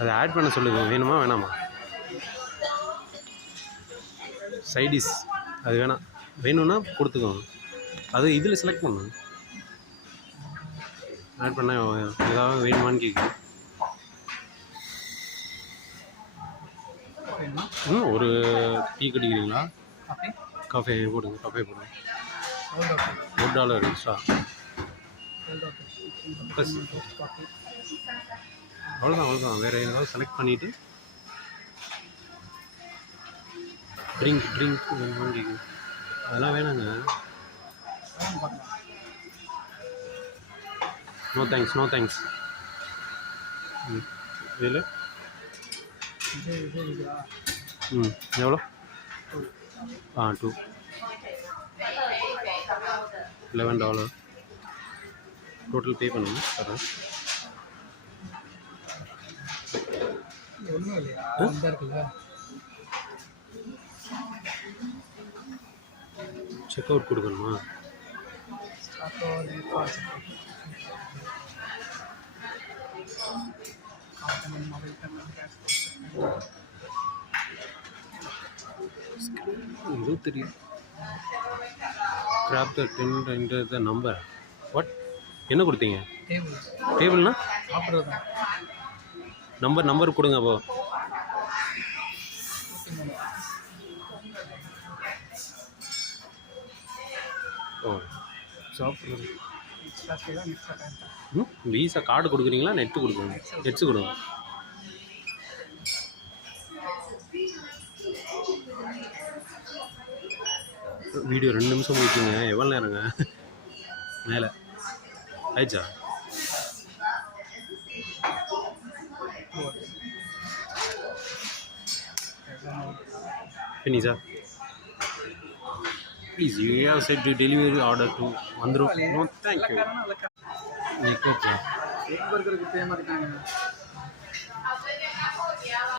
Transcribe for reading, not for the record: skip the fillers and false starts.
அதை ஆட் பண்ண சொல்லுங்க, வேணுமா வேணாமா? சைடிஷ் அது வேணாம், வேணும்னா கொடுத்துக்கோங்க. அது இதில் செலக்ட் பண்ணுங்க. ஆட் பண்ண ஏதாவது வேணுமான்னு கேட்குது. ஒரு டீ குடிக்கிறீங்களா? காஃபே போடுங்க, காஃபே போடுங்க. $1 எக்ஸ்ட்ரா. அவ்வளோதான். வேறு ஏதாவது செலக்ட் பண்ணிவிட்டு ட்ரிங்க் வேணுமான்னு கேட்குது. அதெல்லாம் வேணாங்க. No thanks. இதில் எவ்வளோ? 2 $11 டோட்டல் பே பண்ணுங்க. செக் அவுட் கொடுக்கணுமா? இது தெரியும். Grab the 10 enter the number. What என்ன கொடுத்தீங்க? டேபிள்னா நம்பர் கொடுங்க. அப்போ சாப்பிட்றது வீசா கார்டு கொடுக்குறீங்களா? நெட்ஸ் கொடுங்க. வீடியோ 2 நிமிஷம் போயிட்டுங்க. எவ்வளோ நேரங்க மேலே ஆயிடுச்சா? ஃபினிஷா? Please you have set to delivery order to வந்துடும். No thank you.